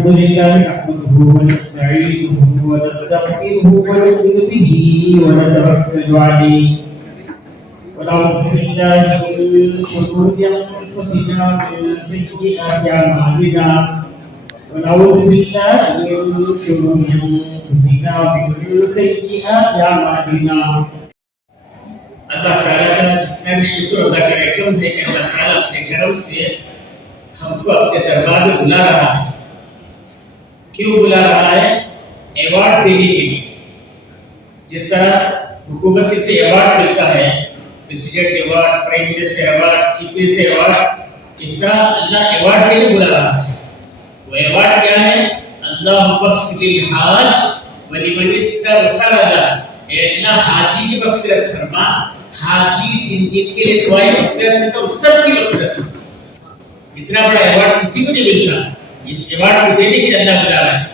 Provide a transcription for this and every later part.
الحمد لله نحمده ونستعينه ونستغفره ونؤمن به ونتوكل عليه ونعوذ بالله من شرور انفسنا ومن سيئات اعمالنا ونعوذ بالله من شرور انفسنا ومن سيئات اعمالنا اللہ تعالیٰ کا جتنا بھی شکر ادا کرے کم ہے کہ اللہ تعالیٰ اپنے کرم سے ہم کو اپنے دربار میں بلا رہا ہے. کیوں بلا رہا ہے؟ ایوارڈ دینے کے لیے. جس طرح حکومت سے ایوارڈ ملتا ہے، president award, prime minister award, chief minister award, اس طرح اللہ ایوارڈ دینے بلا رہا ہے. وہ ایوارڈ کیا ہے؟ اللہ مغفر الحاج ولمن استغفر له. اے اللہ حاجی کی مغفرت فرما، حاجی جن کے لیے دعائیں مغفرت کرتا ہوں سب کی مغفرت فرما. اتنا بڑا ایوارڈ کسی کو نہیں ملتا. اس ایوارڈ کو دینے کے لیے اللہ بلا رہا ہے.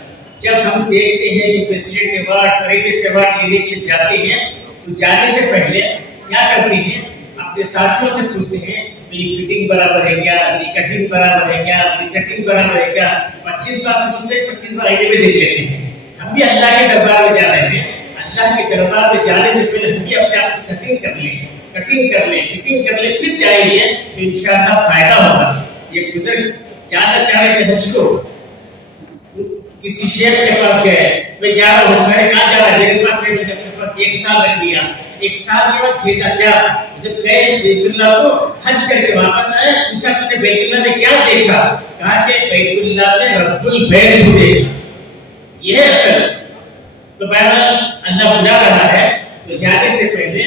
جب ہم دیکھتے ہیں کہ president award, prime minister award لینے کے لیے جاتے ہیں تو جانے سے پہلے کیا کرتے ہیں؟ اپنے ساتھیوں سے پوچھتے ہیں میری فٹنگ برابر ہے کیا، میری کٹنگ برابر ہے کیا، میری سیٹنگ برابر ہے کیا. 25 بار پوچھتے ہیں، 25 بار آئینے میں دیکھ لیتے ہیں. ہم بھی اللہ کے دربار میں جا رہے ہیں. اللہ کے دربار میں جانے سے پہلے ہم بھی اپنے آپ کی سیٹنگ کر لیں، کٹنگ کر لیں، فٹنگ کر لیں، پھر جائیں گے تو انشاءاللہ فائدہ ہوگا. یہ بزرگ جانا چاہ رہے تھے حج کو، کسی شیخ کے پاس گئے، میں جا رہا ہوں. میں کہاں جا رہا ہے؟ میرے پاس نہیں، میرے پاس 1 سال رکھ لیا. 1 سال کے بعد بھیجا کیا؟ جب گئے بیت اللہ کو حج کر کے واپس آئے، پوچھا کہ نے بیت اللہ میں کیا دیکھا؟ کہا کہ بیت اللہ میں رب البیت کو دیکھا. یہ ہے اصل. تو بہرحال اللہ بلا رہا ہے تو جانے سے پہلے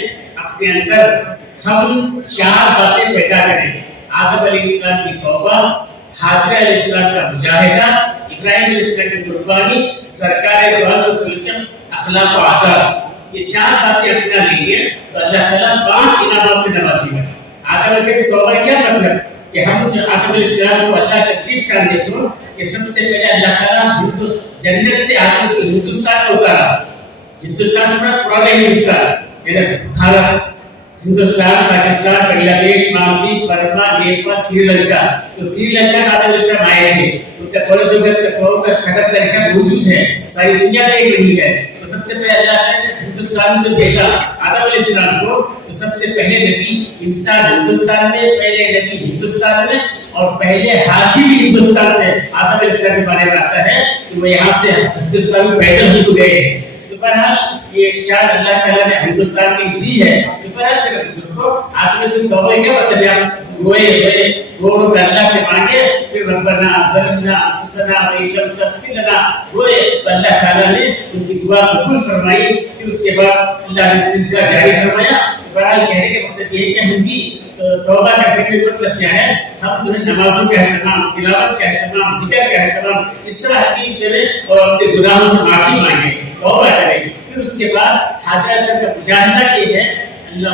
اپنے اندر ہم 4 باتیں پیدا کریں. آدم علیہ السلام کی توبہ، حاجرہ علیہ السلام کا مجاہدہ، ابراہیم علیہ السلام کی قربانی، سرکار دو عالم صلی اللہ علیہ وسلم اخلاق و آداب. یہ 4 باتیں اپنا لیں گے تو اللہ تعالیٰ 5 انعامات سے نوازے گا. آدم علیہ السلام کی توبہ کیا مطلب؟ کہ ہم جو آدم علیہ السلام کو اللہ کا چیز چاہنے کو کہ سب سے پہلے اللہ تعالیٰ جنت سے آدم کو ہندوستان میں اتارا. ہندوستان سے پرانے ہندوستان، بھارت، ہندوستان، پاکستان، بنگلہ دیش، مالدیپ، برما، نیپال، سری لنکا. تو سری لنکا میں آدم علیہ السلام آئے تھے. ان کا پورے دو گز کا قوم کا خطب کا نشان موجود ہے، ساری دنیا میں ایک نہیں ہے. تو سب سے پہلے اللہ نے ہندوستان میں بھیجا آدم علیہ السلام کو. تو سب سے پہلے نبی انسان ہندوستان میں، پہلے نبی ہندوستان میں، اور پہلے حاجی بھی ہندوستان سے. آدم علیہ السلام کے بارے میں آتا ہے کہ وہ یہاں سے ہندوستان میں پیدل ہو گئے. تو بہرحال یہ ارشاد اللہ تعالیٰ نے ہندوستان کی دی ہے. تو بہرحال میرے بزرگ کو آدم سے توبہ کیا مطلب ہے؟ روئے اللہ سے مانگے، پھر ربنا ظلمنا انفسنا وان لم تغفر لنا، روئے. اللہ تعالیٰ نے ان کی دعا قبول فرمائی. پھر اس کے بعد اللہ نے سلسلہ جاری فرمایا. بہرحال کہنے کا مقصد یہ ہے کہ ہم بھی توبہ کرنے کا مطلب کیا ہے؟ ہم جو ہے نمازوں کا اہتمام، تلاوت کا اہتمام، ذکر کا اہتمام اس طرح کی کریں اور اپنے گناہوں سے معافی مانگیں، توبہ کریں. پھر اس کے بعد حاجرہ سے کا مجاہدہ یہ ہے. اللہ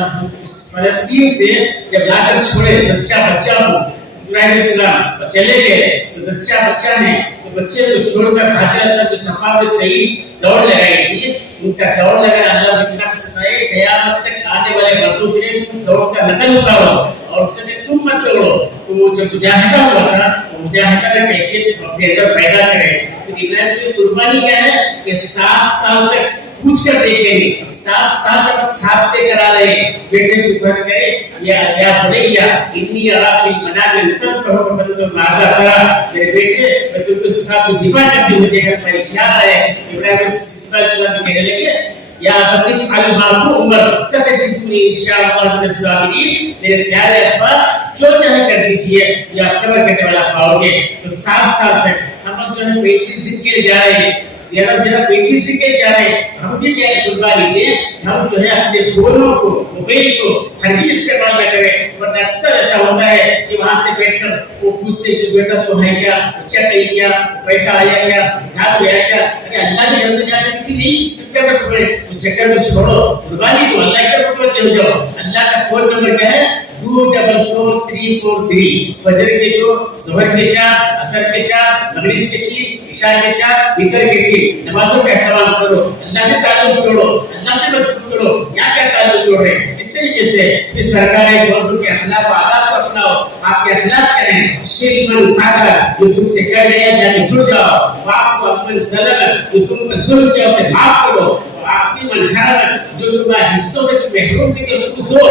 فلسطین سے جب لا کر چھوڑے سچا بچہ ہو ابراہیم علیہ السلام چلے گئے تو سچا بچہ نے تو بچے کو چھوڑ کر حاجرہ سے جو صفا پہ صحیح دوڑ لگائی تھی، ان کا دوڑ لگا اللہ نے کتنا سنائے قیامت تک آنے والے مردوں سے دوڑ کا نقل اتارو اور کہتے تم مت دوڑو. تو وہ جو مجاہدہ ہوا تھا وہ مجاہدہ کا کیفیت اپنے اندر پیدا کرے. تو ابراہیم سے قربانی کیا ہے کہ 7 سال تک پوچھ کر دیکھیں گے، 7 سال تک تھاپتے کرا رہے بیٹے کو پر کرے یا بنیا انی ارافی منام تصبح فتو ماذا ترى. میرے بیٹے میں تم کو صاحب کو ذبح کرتے ہوئے دیکھا تمہاری کیا رائے ہے؟ ابراہیم علیہ السلام کہنے لگے یا بطف علی ما تؤمر ستجدنی انشاءاللہ من الصابرین. میرے پیارے ابا جو چاہے کر دیجیے یا آپ صبر کرنے والا پاؤ گے. تو 7 سال تک ہم جو ہے 35 دن کے لیے جا رہے ہیں، زیادہ سے زیادہ 35 دن کے لیے جا رہے ہیں. ہم بھی کیا قربانی دیں، ہم جو ہے اپنے فونوں کو، موبائل کو ہرگز استعمال نہ کریں. ورنہ اکثر ایسا ہوتا ہے کہ وہاں سے بیٹھ کر وہ پوچھتے کہ بیٹا تو ہے کیا، چیک ہے کیا، پیسہ آیا کیا، نہ گیا کیا. ارے اللہ کے گھر میں جا کر بھی نہیں کیا پڑے اس چکر میں چھوڑو. قربانی تو اللہ کے متوجہ ہو جاؤ. اللہ کا فون نمبر کیا ہے؟ 244343. فجر کے جو، ظہر کے 4، عصر کے 4، مغرب کے 3، عشاء کے 4، وتر کے 3. نمازوں کا اہتمام کرو، اللہ سے تعلق جوڑو، اللہ سے مضبوط کرو. یا کیا تعلق جوڑ رہے ہیں اس طریقے سے پھر سرکار ایک موضوع کے اخلاق و آداب کو अपनाओ, आपके अखलाक करें। शिरमन ताका जो तुमसे कह रहे हैं जाके जुड़ जाओ, माफ को अपन सलम जो तुम पर जुल्म किया उसे माफ करो, आपकी मन हराम जो तुम्हारे हिस्सों में तुम महरूम थे उसको दो,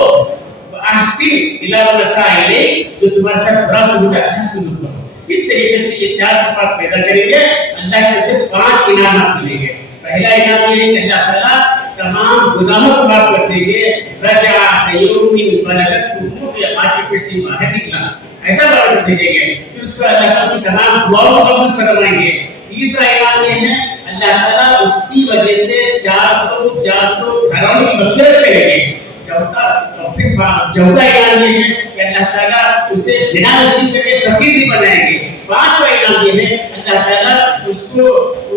ahsin ila masaili जो तुम्हारे साथ बुरा सलूक अच्छा सलूक करो। इस तरीके से ये 4 सिफात पैदा करेंगे, अल्लाह की तरफ से 5 इनाम आप मिलेंगे। पहला इनाम ये है कि अल्लाह ताला तमाम गुनाहों को माफ कर देंगे। रजा यौमिन बलगत तुमु के आके पेट से बाहर निकला, ऐसा बात कर दीजिएगा। फिर उसका अल्लाह ताला उसकी तमाम दुआओं को कबूल फरमाएंगे। तीसरा इनाम ये है अल्लाह ताला उसकी वजह से 400 घरों की मग़फ़िरत करेंगे। चौथा इनाम ये है कि अल्लाह ताला उसे बिना नसीब के फकीर नहीं बनाएंगे। पांचवा इनाम ये है अल्लाह ताला उसको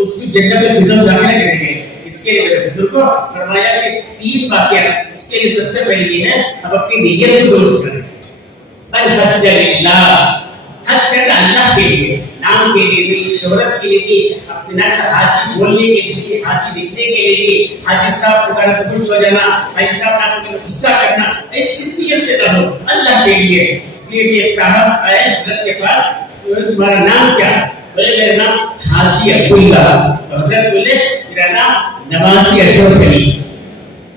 उसकी जन्नत में फिरदौस दाखिल करेंगे। इसके लिए मेरे बुजुर्ग को फरमाया कि 3 बातें, उसके लिए सबसे पहली ये है अब अपनी नीयत को दुरुस्त करें। अल हज लिल्लाह, हज करना अल्लाह के लिए, नाम के लिए नहीं, शोहरत के लिए नहीं, अपने नाम का हाजी बोलने के लिए, हाजी दिखने के लिए नहीं, हाजी साहब को कहकर खुश हो जाना, हाजी साहब आपको कहकर गुस्सा करना, इस नीयत से करो अल्लाह के लिए। इसलिए कि एक साहब आए हजरत के पास, तुम्हारा नाम क्या? बोले मेरा नाम हाजी अब्दुल्ला। तो हजरत बोले मेरा नाम नमाजी अशरफ अली।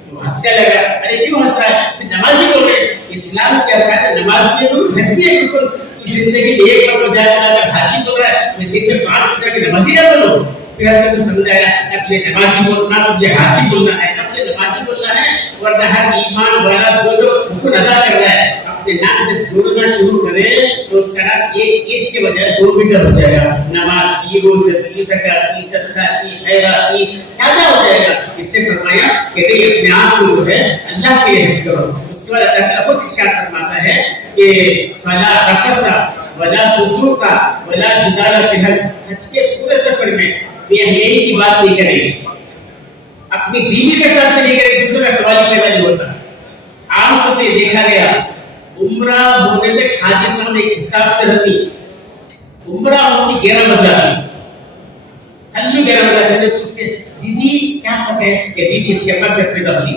तो हंसने लगा, अरे क्यों हंस रहा है? नमाजी बोले इस्लाम क्या कहता है नमाज के लोग हंसते हैं, बिल्कुल जिंदगी में एक बार तो जाए अगर हाजी बोल रहा है मैं दिन में 5 मिनट की नमाजी ना बोलूं। फिर हमने समझाया अब ये नमाजी बोलना, अब ये हाजी बोलना है, अब ये नमाजी बोलना है, वरना हर ईमान वाला जो हुक्म अदा कर रहा है अपने नाम से जोड़ना शुरू करे तो उसका नाम एक एज के बजाय 2 मीटर हो जाएगा। नमाज की, रोज़े की, ज़कात की, सदका की, खैरात की, क्या हो जाएगा। इसने फरमाया कि नहीं अपने आप को जो है अल्लाह के लिए हज करो। उसके बाद अल्लाह ताला खुद इरशाद फरमाता है कि फला रफसा वला फुसूका वला जिदाला फिल हज। हज के पूरे सफर में बेहयाई की बात नहीं करेंगे, अपनी बीवी के साथ नहीं करेंगे, दूसरे का सवाल पैदा नहीं होता। आम से देखा गया उम्रा होने तक हाजी साहब एक हिसाब से रहती, उम्रा होती 11 बजे हल्लू 11 बजे करने पूछते दीदी क्या पता है कि दीदी इसके बाद से पैदा हुई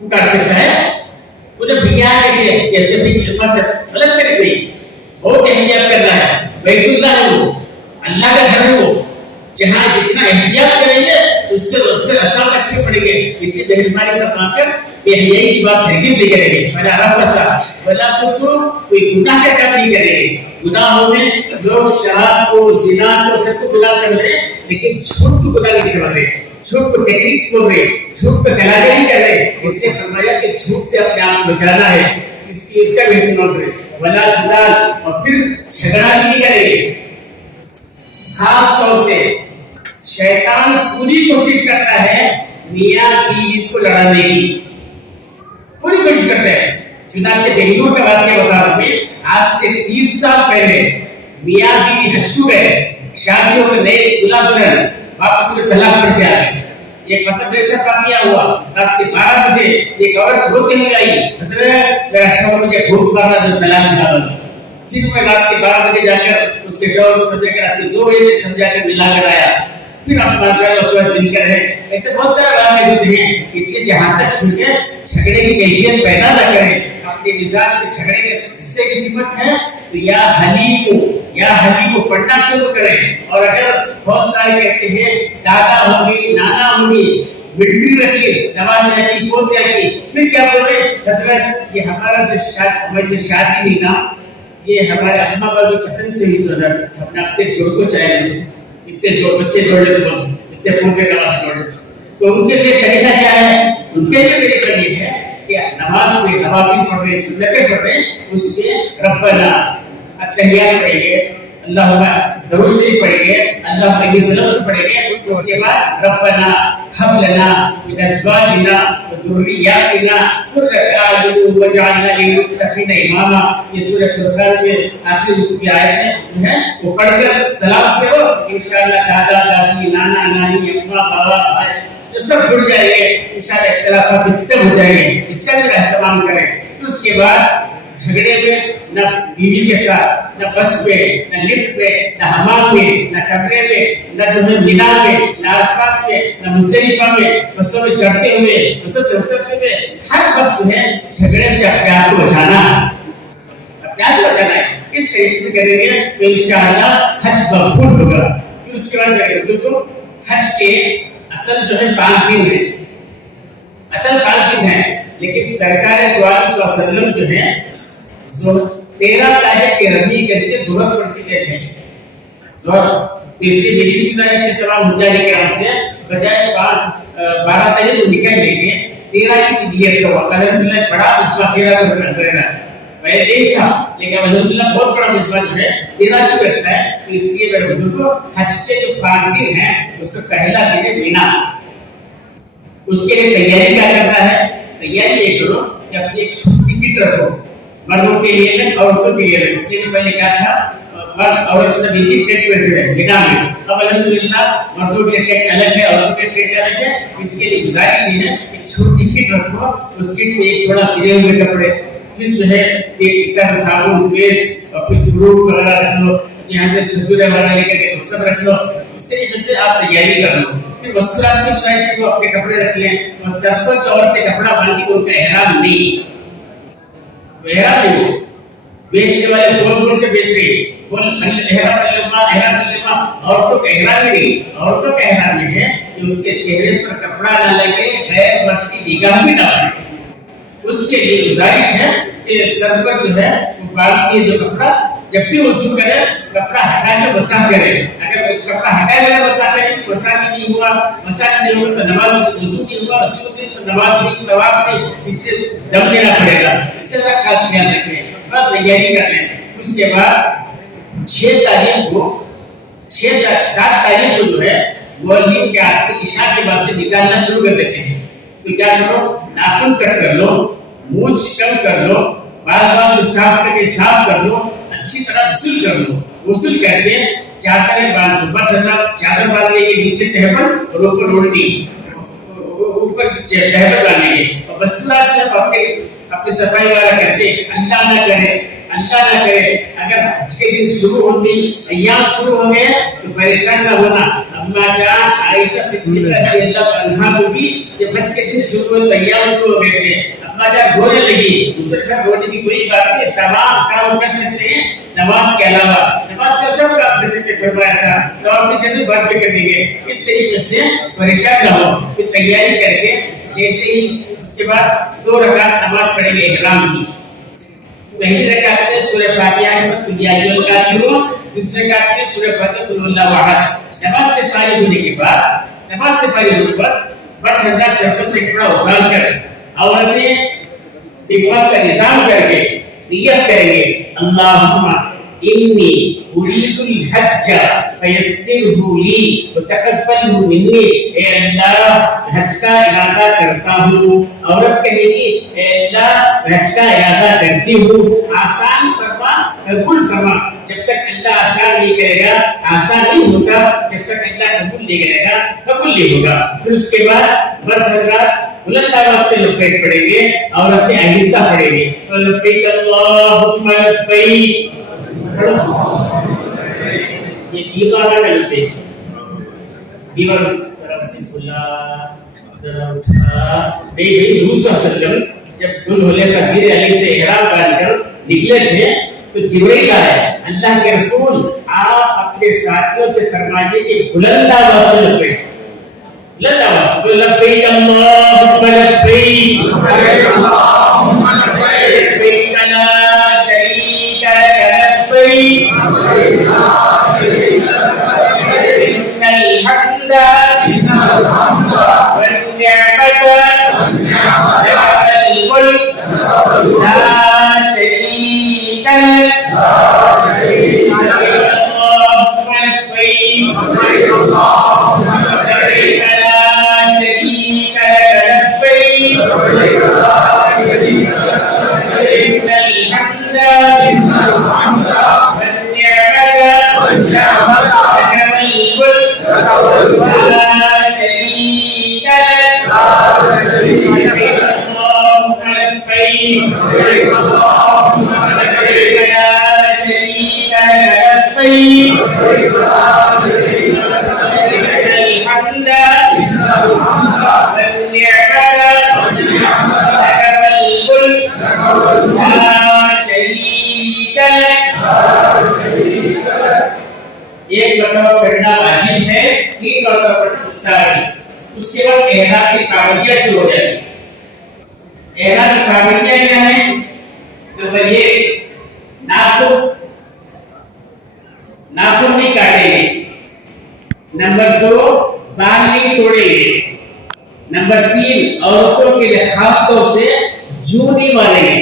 वो कर सकता है, उन्हें भैया कहते कैसे भी हिम्मत से गलत कर गई, बहुत एहतियात करना है, बैतुल्लाह है वो, अल्लाह का घर है वो, जहाँ जितना एहतियात करेंगे उससे असर अच्छे पड़ेंगे। इसलिए मेहरबानी फरमाकर बेहयाई की बात हरगिज़ नहीं करेंगे। वला रफसा वला फुसूक, कोई गुनाह का काम नहीं करेंगे। गुनाहों में लोग शराब को, ज़िना को, सबको गुनाह समझ रहे, लेकिन झूठ को गुनाह नहीं समझ रहे, झूठ को टेक्निक बोल रहे, झूठ पे कलाकारी कर रहे। इसलिए फरमाया कि झूठ से अपने आप बचाना है, इसका भी इत्मीनान करें। वला जिदाल, और फिर झगड़ा नहीं करेंगे। खास तौर से शैतान पूरी कोशिश करता है मियां बीवी को लड़ाने की, पूरी कोशिश करते हैं। चुनाचे बेंगलुरु का वाकया बता रहा हूं, आज से 30 साल पहले मियां बीवी हज को गए, शादी हो गई, दूल्हा दुल्हन वापस में तलाक करके आ गए। एक मतलब ऐसा वाकया हुआ, रात के 12 बजे एक औरत रोती हुई आई, हजरत मेरा शौहर मुझे भूख कर रहा है, तलाक निकाल दो। फिर मैं रात के 12 बजे जाकर उसके शौहर को समझा कर रात के 2 बजे तक समझा कर मिला कर आया, फिर आप माशाअल्लाह उस वक्त मिलकर है। ऐसे बहुत सारे वाक़े होते हैं। इसलिए जहाँ तक सुनिए झगड़े की कैफियत पैदा न करें, अपने मिजाज में झगड़े के गुस्से की सिफत है तो या हली को पढ़ना शुरू करें। और अगर बहुत सारे कहते हैं दादा होंगे, नाना होंगे, मिलिट्री रखी, नवाज़ की, पोतिया की, फिर क्या बोले हजरत ये हमारा जो शादी नहीं ना, ये हमारे अम्मा बाबा की पसंद से ही सोना, अपने अपने जोड़ को चाहिए, इतने जो बच्चे जोड़ ले, इतने पूरे नमाज जोड़ ले। तो उनके लिए तरीका क्या है? उनके लिए तरीका ये है कि नमाज में नवाफिल पढ़ रहे, सुन्नतें पढ़ रहे, उसमें रब्बना अत्तहियात पढ़ेंगे, अल्लाहुम्मा दरूद शरीफ पढ़ेंगे, अल्लाहुम्मा इन्नी सलावत पढ़ेंगे, उसके बाद रब्बना हब लना मिन अज़वाजिना व ज़ुर्रिय्यातिना कुर्रता अयुन वजअलना लिल-मुत्तक़ीना इमामा। ये सूरह फुरक़ान में आखिरी रुकू की आयत है, वो पढ़कर सलाम करो, इंशाअल्लाह दादा दादी, नाना नानी, अम्मा बाबा भाई जब सब जुड़ जाएंगे इंशाअल्लाह इख्तिलाफ़ात खत्म हो जाएंगे। इसका भी एहतमाम करें। फिर उसके बाद झगड़े में न बीवी के साथ, न बस में, न लिफ्ट में, न हमाम में, न कमरे में, न जो है मिना में, न अरफात में, न मुज़दलिफा में, बसों में चढ़ते हुए, बसों से उतरते हुए, हर वक्त जो है झगड़े से अपने आप को बचाना। तरीके से करेंगे तो इंशाअल्लाह हज मकबूल होगा। फिर उसके बाद क्या करेंगे तो हज के असल जो है 5 दिन है, असल 5 दिन है, लेकिन सरकार दो आलम वसल्लम जो है 13 तारीख के रबी करके जोहर पढ़ के देते हैं। जोहर इसलिए मेरी भी गुजारिश है तमाम हुज्जाज किराम से बजाय 12 तारीख को निकाल लेंगे 13 की नियत करो। अल्हम्दुलिल्लाह बड़ा मसला 13 को करना पहले नहीं था, लेकिन अल्हम्दुलिल्लाह बहुत बड़ा मसला जो है 13 को करता है। तो इसलिए मेरे बुजुर्ग को हज के जो 5 दिन है उसका पहला दिन है मीना। उसके लिए तैयारी क्या करना है? तैयारी ये करो कि अपनी एक टिकट रखो, मर्दों के लिए अलग औरतों के लिए अलग। इसलिए पहले क्या था मर्द औरत सब एक टेंट में थे मीना में, अब अल्हम्दुलिल्लाह मर्दों के लिए टेंट अलग है औरतों के लिए टेंट अलग है। इसके लिए गुजारिश है एक छोटी किट रखो, उस किट में एक थोड़ा सिले हुए कपड़े, फिर जो है एक तरह साबुन पेस्ट और फिर फ्रूट वगैरह रख लो, यहाँ से खजूरें वगैरह लेकर के सब रख लो। इस तरीके से आप तैयारी कर लो। फिर वस्त्रास से को अपने कपड़े रख लें और सर पर जो औरतें कपड़ा बांधी उनका एहराम नहीं, एहराम नहीं हो बेचने वाले बोल के बेच रही बोल एहराम औरतों का एहराम नहीं, औरतों का एहराम नहीं है कि उसके चेहरे पर कपड़ा ना लगे, गैर मर्द की निगाह भी ना पड़े। उसके लिए गुजारिश है कि सर पर जो है बाल के जो कपड़ा जब भी वसूल करे कपड़ा हटा कर वसा करे। अगर उस कपड़ा हटा कर वसा करे, वसा नहीं हुआ तो नमाज वजू नहीं हुआ, वजू नहीं तो नमाज नहीं, तवाफ नहीं, इससे दम लेना पड़ेगा। इससे खास ध्यान रखें, बस तैयारी कर लें। उसके बाद 7 तारीख को जो है मुअल्लिम के आदमी इशा के बाद से निकालना शुरू कर देते हैं। तो क्या करो, नाखून कट कर लो, मूंछ कम कर लो, बाल साफ करके साफ कर लो, अच्छी तरह गुस्ल कर लो। गुस्ल करके चादर बांध लो, चादर बांध लेंगे नीचे तहबल और ऊपर ओढ़नी, ऊपर तहबल बांधेंगे और बस अपनी सफाई वाला करके अल्लाह ना करे अगर हज के दिन शुरू होंगे अय्याम शुरू हो गए तो परेशान ना होना। अम्मा जान आयशा सिद्दीक़ा रज़ियल्लाहु अन्हा को भी जब हज के दिन शुरू हुए अय्याम शुरू हो गए थे, अम्मा जान रोने लगी। दूसरे का रोने की कोई बात नहीं, तमाम काम कर सकते हैं नमाज के अलावा, नमाज का सब काम कर सकते फरमाया था। तो आप जल्दी बात भी कर देंगे। इस तरीके से परेशान ना हो, फिर तैयारी करके जैसे ही उसके बाद 2 रकात नमाज पढ़ेंगे इहराम की। पहली रकात में सूरह फातिहा में कुल या अय्युहल काफिरून, दूसरे रकात में सूरह फातिहा कुल हुवल्लाहु अहद। नमाज से फारिग होने के बाद बट हजरा सर से कपड़ा उतार कर औरतें इबादत का निजाम करके नियत करेंगे अल्लाहुम्मा इन्नी उरीदुल हज्ज फयस्सिरहु ली व तक़ब्बलहु मिन्नी। ए अल्लाह हज का इरादा करता हूँ। औरत कहेगी ए अल्लाह हज का इरादा करती हूँ, आसान फरमा, कबूल फरमा। जब तक अल्लाह आसान नहीं करेगा आसान नहीं होगा, जब तक अल्लाह कबूल नहीं करेगा कबूल नहीं होगा। फिर उसके बाद मर्द हजरात बुलंद आवाज से लब्बैक पढ़ेंगे, औरतें आहिस्ता पढ़ेंगी। लब्बैक अल्लाहुम्मा लब्बैक, ये दीवार का लब्बैक, दीवार तरफ से खुला जरा उठा। भाई नबी सल्लल्लाहु जब जुल्हुलैफा अलैहि से इहराम बांधकर निकले थे तो जिब्रील आए, अल्लाह के रसूल आप अपने साथियों से फरमाइए कि बुलंद आवाज से लब्बैक, बुलंद आवाज से लब्बैक अल्लाहुम्मा लब्बैक, लब्बैक अल्लाहुम्मा लब्बैक, लब्बैक ला शरीका लक लब्बैक, लब्बैक ला शरीका लक लब्बैक, इन्नल हम्दा वन निअमता लकल मुल्क ला शरीका लक, अल्लाहुम्मा लब्बैक, लब्बैक अल्लाहुम्मा लब्बैक, ला शरीका लक लब्बैक, लब्बैक ला शरीका लक लब्बैक, इन्नल हम्दा वन निअमता लकल मुल्क ला शरीका लक, लब्बैक अल्लाहुम्मा लब्बैक, लब्बैक अल्लाहुम्मा लब्बैक, ला शरीका लक लब्बैक, लब्बैक ला शरीका लक लब्बैक, इन्नल हम्दा वन निअमता लकल मुल्क ला शरीका लक, उसके बाद एहराम की पाबंदियां शुरू हो जाएगी। एहराम की पाबंदियां क्या है? नंबर एक, नाखून नहीं काटेंगे। नंबर दो, बाल नहीं तोड़ेंगे। नंबर तीन, औरतों के लिए खास तौर से जू नहीं मारेंगे।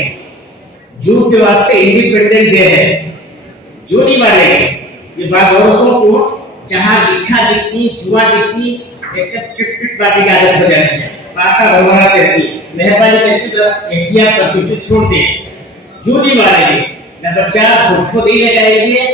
जू के वास्ते इंडिपेंडेंट डे है, जू नहीं मारेंगे। ये बात औरतों को जहां लिखा दिखती, जुआ दिखती, एकदम चिटपिट बाटी की आदत हो जाती है। पाका भगवान करती, मेहरबानी करके एहतियात करती, उसे छोड़ते हैं, जू नहीं मारेंगे। नंबर चार, खुशबू नहीं लगाएंगे,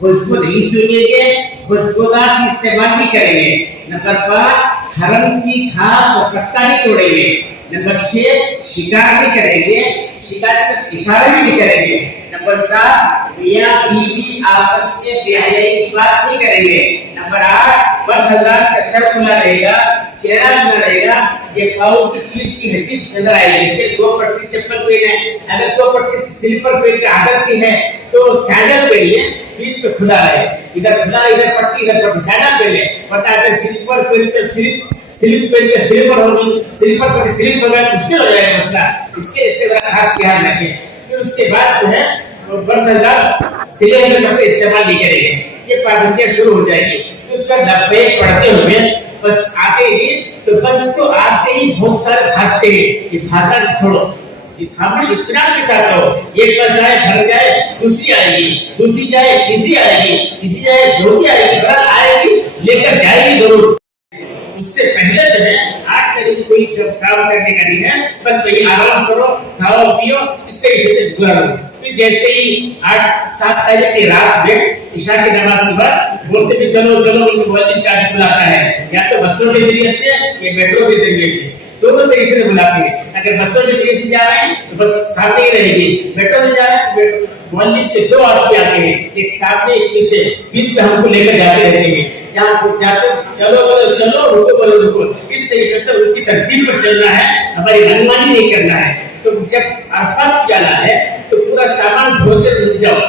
खुशबू नहीं सूंघेंगे, खुशबूदार चीज इस्तेमाल नहीं करेंगे। नंबर पाँच, हरम की घास और पत्ता नहीं तोड़ेंगे। नंबर छह, शिकार नहीं करेंगे, शिकार का इशारा भी नहीं करेंगे। नंबर सात, मियां बीवी आपस में बेहयाई की बात नहीं करेंगे। नंबर आठ, मर्द हजरात का सर खुला रहेगा, चेहरा खुला रहेगा, ये पाँव की कीज की हड्डी नजर आएगी। इसके दो पट्टी चप्पल पहने, अगर दो पट्टी स्लीपर पहन के आदत की है तो सैंडल पहनिए, पीठ पे खुला रहे, इधर खुला, इधर पट्टी सैंडल पहने, वरना अगर स्लीपर पहन के स्लिप पहन के स्लीपर होगी, स्लीपर पहन स्लिप हो गया मुश्किल हो जाएगा मसला। इसके बड़ा खास ध्यान रखें। फिर उसके बाद जो है मर्द हजरात सिले हुए कपड़े इस्तेमाल नहीं करेंगे, ये पाबंदियां शुरू हो जाएगी। तो उसका लब्बैक पढ़ते हुए बस आते ही, तो बस तो आते ही बहुत सारे भागते हैं, ये भागना छोड़ो, ये खामोश इत्मीनान के साथ रहो। एक बस आए, भर जाए, दूसरी आएगी, दूसरी जाए, तीसरी आएगी, तीसरी जाए, चौथी आएगी, बराबर आएगी, लेकर जाएगी जरूर। उससे पहले जो है 8 तारीख कोई काम करने का नहीं है, बस वही आराम करो, खाओ पियो, इससे गुजारो। फिर जैसे ही 8-7 तारीख की रात में इशा की नमाज के बाद बोलते भी चलो चलो बोल के मुअज्जिन का बुलाता है, या तो बसों के जरिए से या मेट्रो के जरिए से, दोनों तरीके से बुलाते हैं। अगर बसों के जरिए से जा रहे हैं तो बस सामने ही रहेगी, मेट्रो में जा रहे हैं तो मुअज्जिन के दो आदमी आते हैं, एक सामने एक पीछे, बीच में हमको लेकर जाते रहते हैं। जहाँ जाते चलो बोलो चलो, रुको बोलो रुको, इस तरीके से उनकी तरतीब पर चलना है, हमारी मनमानी नहीं करना है। तो जब अरफात जाना है तो पूरा सामान ढो के रुक जाओ,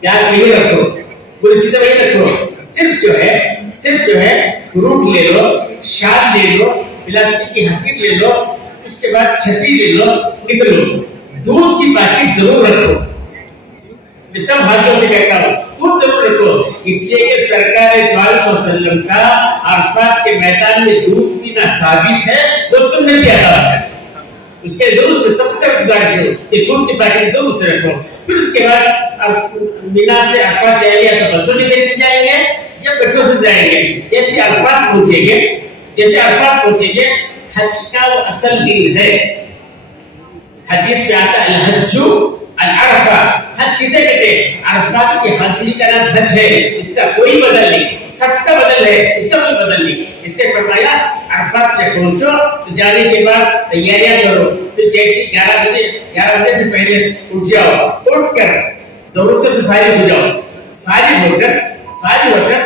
प्याज वही रखो, पूरी चीजें वही रखो, सिर्फ जो है फ्रूट ले लो, शाल ले लो, प्लास्टिक की हंसी ले लो, उसके बाद छतरी ले लो, निकलो। दूध की पैकेट जरूर रखो, मैं सब भाइयों से कहता हूँ, दूध जरूर रखो, इसलिए कि सरकार वसल्लम का अरफात के मैदान में दूध पीना साबित है, वो सुन्नत की अदा है। उसके जरूर से सबसे गुजारिश है कि दूध की पैकेट जरूर से रखो। फिर उसके बाद मिना से अरफात जाएंगे तो बसों में लेके जाएंगे या मेट्रो से जाएंगे। जैसे अरफात पहुंचेंगे, हज का वो असल दिन है, हदीस में आता है हज्जु अल-अरफा, हज किसे कहते हैं? अरफात की हाजिरी का नाम हज है, इसका कोई बदल नहीं, सबका बदल है, इसका कोई बदल नहीं। इसलिए फरमाया अरफात पे पहुंचो तो जाने के बाद तैयारियां करो। तो जैसे 11 बजे से पहले उठ जाओ, उठकर जरूरत से फारिग हो जाओ, फारिग होकर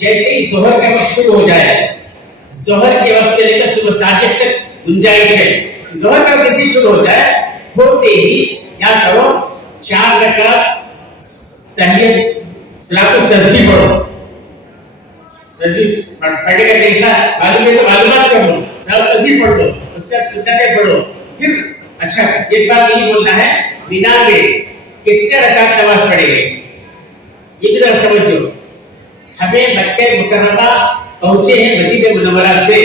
जैसे ही जोहर का वक्त शुरू हो जाए, जोहर के वक्त से लेकर सुबह सादिक तक गुंजाइश है, जोहर का वक्त शुरू हो जाए, होते ही क्या करो, 4 रकात तहियत सलातुल तस्बीह पढ़ो। पढ़ेगा देखना मालूम है तो मालूमात कर लो, सलातुल तस्बीह पढ़ लो, उसका सुन्नतें पढ़ो। फिर अच्छा एक बात नहीं बोलना है, बिना के कितने रकात नमाज पढ़ेंगे ये भी जरा समझो। हमें मक्का मुकर्रमा पहुंचे हैं मदीना मुनव्वरा से,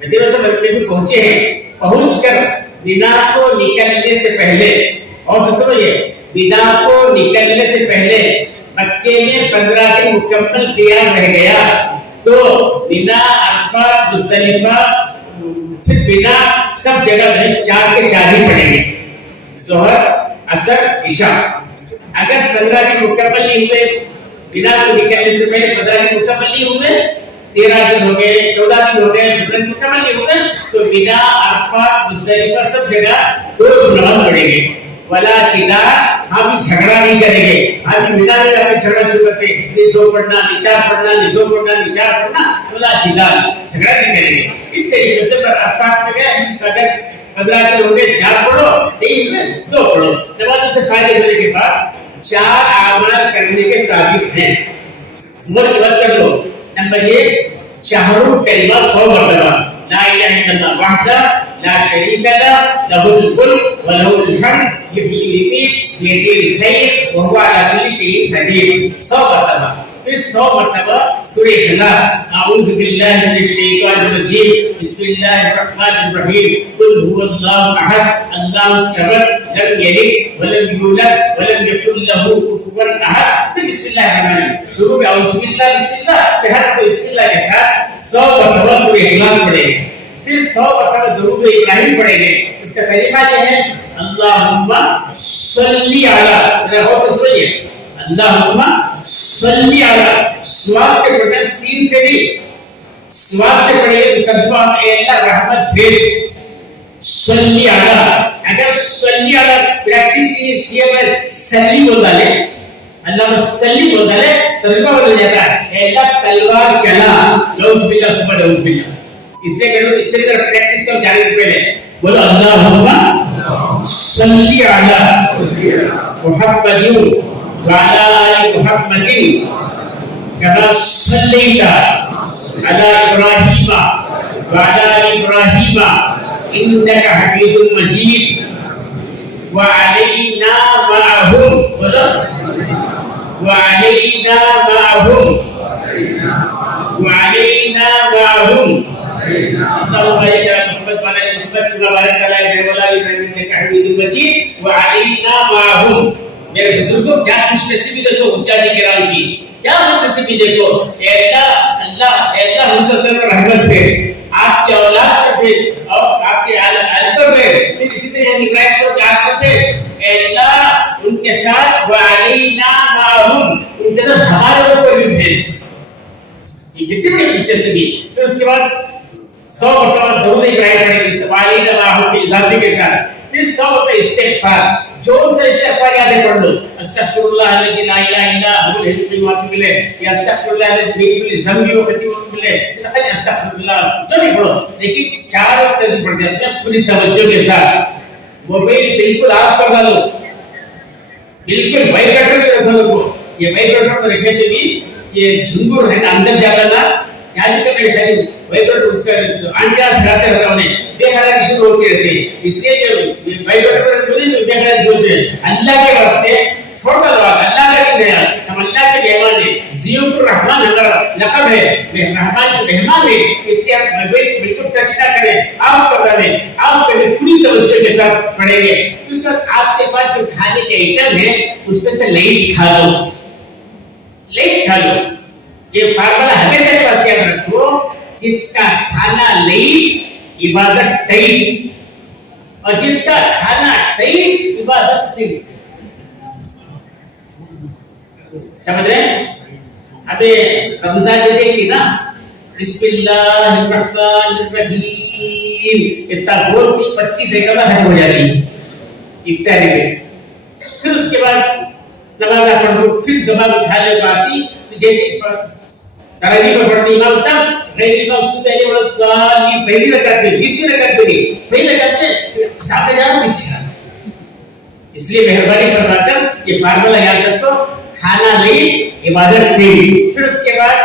मदीना से मक्के में पहुंचे हैं, पहुंचकर बिना को निकलने से पहले, और सुनो ये, बिना को निकलने से पहले मक्के में 15 दिन मुकम्मल क़ियाम रह गया तो बिना अरफात मुज़दलिफा फिर बिना सब जगह में 4 के 4 ही पढ़ेंगे, ज़ोहर असर इशा। अगर 15 दिन मुकम्मल नहीं हुए, बिना को निकलने से पहले 15 दिन मुकम्मल नहीं हुए, 13 दिन हो गए, 14 दिन हो गए, 15 दिन मुकम्मल नहीं हुए, तो बिना अरफात मुज़दलिफा सब जगह 2 नमाज पढ़ेंगे। वाला चिदा हम झगड़ा नहीं करेंगे, हम बिना में जाके झगड़ा शुरू करते हैं, ये 2 पढ़ना, 4 पढ़ना, 2 पढ़ना, 4 पढ़ना, वाला चिदा झगड़ा नहीं करेंगे। इस तरीके से पर अरफात में गए, अगर 15 दिन हो गए 4 पढ़ो, 3 में 2 पढ़ो, नमाज से फायदे होने के बाद 4 अमाल करने के साबित हैं। ज़ोहर की बात कर लो, नंबर 1 شہرُ کلمہ 100 مرتبہ لا الہ الا اللہ وحدہ لا شریک لہ لہ الملک ولہ الحمد یحیی ویمیت بیدہ الخیر وہو علی کل شیء قدیر 100 مرتبہ. پھر 100 مرتبہ سورہ اخلاص اعوذ باللہ من الشیطان الرجیم بسم اللہ الرحمن الرحیم قل هو اللہ احد اللہ الصمد لم یلد ولم یولد ولم یکن له کفوا احد. پھر بسم اللہ الرحمن الرحیم شروع میں اعوذ باللہ بسم اللہ پھر ہر کوئی بسم اللہ کے ساتھ 100 مرتبہ سورہ اخلاص پڑھیں گے. پھر 100 مرتبہ درود ابراہیم پڑھیں گے. اس کا طریقہ یہ ہے اللہم صلی علی ذرا غور سے سنیے اللہم صلی علی سواد سے پڑھنا سین سے نہیں سواد سے پڑھیں گے تو ترجمہ ہوتا ہے اللہ رحمت بھیج صلی علی. اگر صلی علی پریکٹس کیا میں صلی بول ڈالے اللہ صلی بول ڈالے ترجمہ بدل جاتا ہے اے اللہ تلوار چلا نعوذ باللہ سبحان نعوذ باللہ. اس لیے کہ اس سے ذرا پریکٹس کرو جانے سے پہلے بولو اللہم صلی علی محمد وعلى آل محمد كما صليت على إبراهيم وعلى آل إبراهيم إنك حميد مجيد وعلينا معهم وعلينا معهم اللهم بارك على محمد وعلى آل محمد كما باركت على إبراهيم وعلى آل إبراهيم إنك حميد مجيد وعلينا معهم. میرے بزرگوں کیا خوش نصیبی دیکھو حجہ جی کرام کی کیا خوش نصیبی دیکھو اے اللہ اے اللہ حضور صلی اللہ علیہ وسلم رحمت پہ آپ کی اولاد پہ اور آپ کے آلتوں پہ اسی طرح سے ابراہیم صلی اللہ علیہ وسلم پہ اے اللہ ان کے ساتھ وعلینا معہم ان کے ساتھ ہمارے اوپر بھی بھیج. یہ کتنی بڑی خوش نصیبی. پھر اس کے بعد 100 مرتبہ درود ابراہیم پڑھیں گے وعلینا معہم کے اضافے کے ساتھ. پھر 100 مرتبہ استغفار جو سے استغفار یاد پڑھ لو استغفر اللہ الذی لا الہ الا هو الحی القیوم واتوب الیہ یا استغفر اللہ الذی بکل ذنبی وخطیئۃ الیہ استغفر اللہ جو بھی پڑھو لیکن 4 وقت بھی پڑھ دیا پوری توجہ کے ساتھ. موبائل بالکل آف کر دو بالکل وائبریٹر پہ رکھو لوگوں. یہ وائبریٹر پہ رکھے تو بھی یہ جھنگور ہے اندر جاتا نا کیا نہیں کرنا ہے خالی وائبریٹر اس کا آنٹیاں پھیلاتے رہتا انہیں بے خیال کی شروع ہوتی رہتی ہے. اس لیے جو وائبریٹر پر بولے تو بے خیال بولتے ہیں اللہ کے واسطے چھوڑ دو اللہ کا نہیں ہے ہم اللہ کے مہمان ہیں ضیوف الرحمن ہمارا لقب ہے رحمان کے مہمان ہیں. اس لیے آپ موبائل بالکل ٹچ نہ کریں آف کر دیں آف کر کے پوری توجہ کے ساتھ پڑھیں گے. اس وقت آپ کے پاس جو کھانے کے آئٹم ہے اس میں سے لائٹ کھا لو لائٹ کھا لو. یہ فارمولا ہمیشہ کے پاس یاد رکھو جس کا کھانا لائٹ عبادت ٹائٹ اور جس کا کھانا ٹائٹ عبادت ٹائٹ. سمجھ رہے ہیں؟ ابھی رمضان جو دیکھتی نا بسم اللہ الرحمن الرحیم اتنا بولتی 25 سیکنڈ میں ختم ہو جاتی ہے افطاری میں. پھر اس کے بعد نماز پڑھ لو پھر زبان کھانے کو آتی جیسے تراویح میں پڑھتے امام صاحب غیر امام سے پہلے پڑھتا یہ پہلی رکعت میں کسی رکعت میں نہیں پہلی رکعت میں ساتھ جانا پیچھے. اس لیے مہربانی فرما کر یہ فارمولا یاد رکھو کھانا لے عبادت دے. پھر اس کے بعد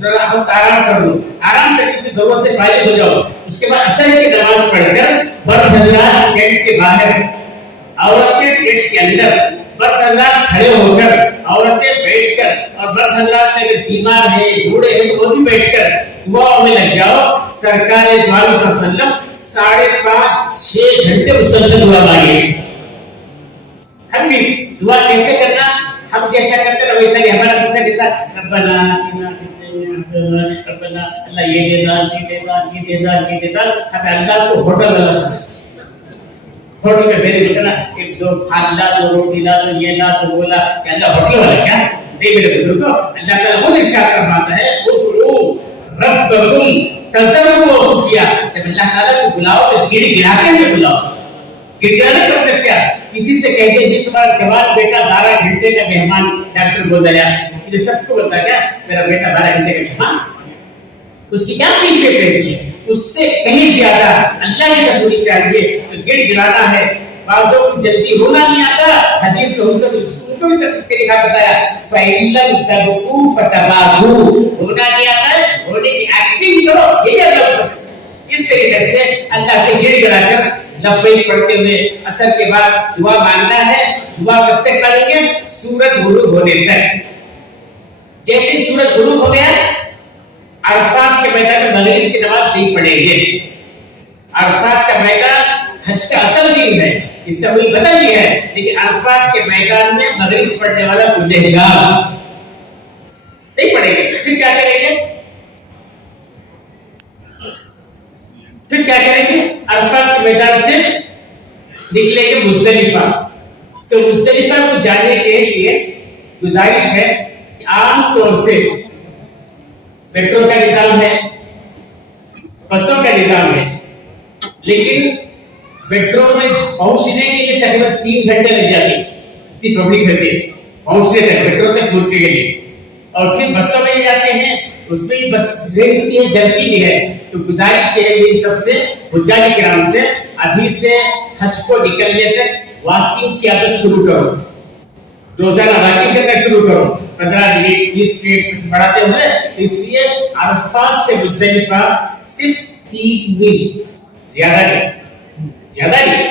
ذرا ہم آرام کر لو آرام کرنے کی ضرورت سے فائدہ ہو جاؤ. اس کے بعد عصر کی نماز پڑھ کر مرد حضرات ٹینٹ کے باہر عورتیں ٹینٹ کے اندر مرد حضرات کھڑے ہو کر عورتیں بیٹھ کر اور مرد حضرات میں اگر بیمار ہے بوڑھے ہیں وہ بھی بیٹھ کر دعاؤں میں لگ جاؤ. سرکار دو عالم صلی اللہ علیہ وسلم 5.5-6 گھنٹے مسلسل دعا مانگے. ہم بھی دعا کیسے کرنا ہم جیسا کرتے ہیں ویسا نہیں. ہمارا کیسا کہتا ربنا ربنا اللہ یہ دے دا یہ دے دا یہ دے دا یہ دے دا. ہمیں اللہ کو ہوٹل والا سمجھتے ہوٹل میں میرے بولتے نا ایک دو پھال لا دو روٹی لا دو یہ لا دو بولا کہ اللہ ہوٹل والا کیا نہیں. میرے بزرگوں اللہ تعالیٰ خود ارشاد فرماتا ہے ادعوا ربکم تضرعا وخفیا. جب اللہ تعالیٰ کو بلاؤ تو گڑ گڑا کے بلاؤ. گڑ گڑا نہیں کر سکتے آپ کسی سے کہتے جی تمہارا جوان بیٹا 12 گھنٹے کا مہمان ڈاکٹر بول دیا یہ سب کو بولتا کیا میرا بیٹا 12 گھنٹے کا مہمان. اس کی کیا کیفیت رہتی ہے اس سے کہیں زیادہ اللہ کی سب ہونی چاہیے. تو گڑ گڑانا ہے بعضوں کو جلدی ہونا نہیں آتا. حدیث میں حضرت اس کو بھی طریقہ بتایا فَإِن لَّمْ تَبْقُوا فَتَبَاغُوا. ہونا نہیں آتا ہے होने की एक्टिंग करो, यही अल्लाह को पसंद है। इस तरीके से अल्लाह से गिड़ गिड़ाकर लब्बैक पढ़ते हुए असर के बाद दुआ मांगना है। दुआ कब तक मांगेंगे? सूरज गुरूब होने तक। जैसे सूरज गुरूब हो गया, अरफात के मैदान में मगरिब की नमाज नहीं पढ़ेंगे। अरफात का मैदान हज का असल दिन है, इसका कोई बदल नहीं है, लेकिन अरफात के मैदान में मगरिब पढ़ने वाला गुनहगार नहीं पढ़ेंगे। फिर क्या करेंगे? फिर क्या करेंगे? अरफात के मैदान से निकलेंगे मुज़दलिफा। तो मुज़दलिफा को जाने के लिए गुजारिश है कि आम तौर से मेट्रो का निजाम है, बसों का निजाम है, लेकिन मेट्रो में पहुंचने के लिए तकरीबन 3 घंटे लग जाते हैं, इतनी पब्लिक रहती है पहुंचने तक, मेट्रो तक पहुंचने के लिए। और फिर बसों में जाते हैं, उसमें बस रहती है, जलती भी है। तो गुजारिश है मेरी सबसे, हुज्जाज किराम से, अभी से हज को निकलने तक वॉकिंग की आदत शुरू करो। रोजाना वॉकिंग करना शुरू करो, 15 मिनट 20 मिनट बढ़ाते हुए। इसलिए अरफात से मुज़दलिफा सिर्फ 3 मील, ज्यादा नहीं।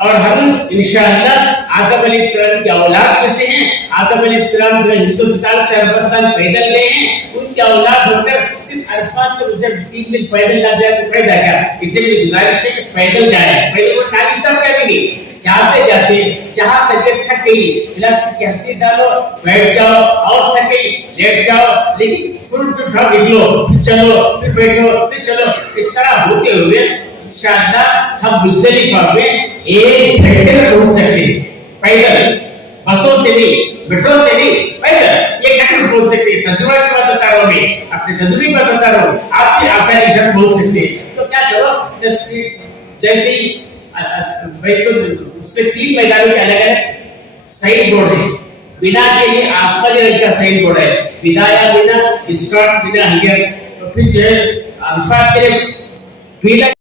और हम इंशाअल्लाह आदम अलैहिस्सलाम की औलाद में से हैं। आदम अलैहिस्सलाम जो हिंदुस्तान से अरबस्तान पैदल गए हैं, उनकी औलाद होकर सिर्फ अरफात से मुझे 3 मील पैदल ना जाए तो फायदा क्या? इसलिए मेरी गुजारिश है कि पैदल जाए, पैदल को नाली स्टॉप का भी नहीं, जाते जाते जहां तबीयत थक गई इलास्टिक की हस्ती डालो, बैठ जाओ, और थक गई लेट जाओ, लेकिन फुट उठा निकलो, चलो, फिर बैठो, फिर चलो। इस तरह होते हुए इंशाअल्लाह हम मुज़दलिफा में 1 घंटे में पहुंच सकते हैं पैदल, बसों से नहीं, मेट्रो से नहीं, पैदल 1 घंटे में पहुंच सकते हैं। तजुर्बे की बात बता रहा हूं मैं, अपने तजुर्बे की बात बता रहा हूं, आप भी आसानी से पहुंच सकते हैं। तो क्या करो, 10 मिनट जैसे ही उससे 3 मैदानों के अलग अलग साइन बोर्ड है। बिना के लिए आसमानी रंग का साइन बोर्ड है, बिना स्टार्ट बिना हियर। तो फिर जो है अरफात के लिए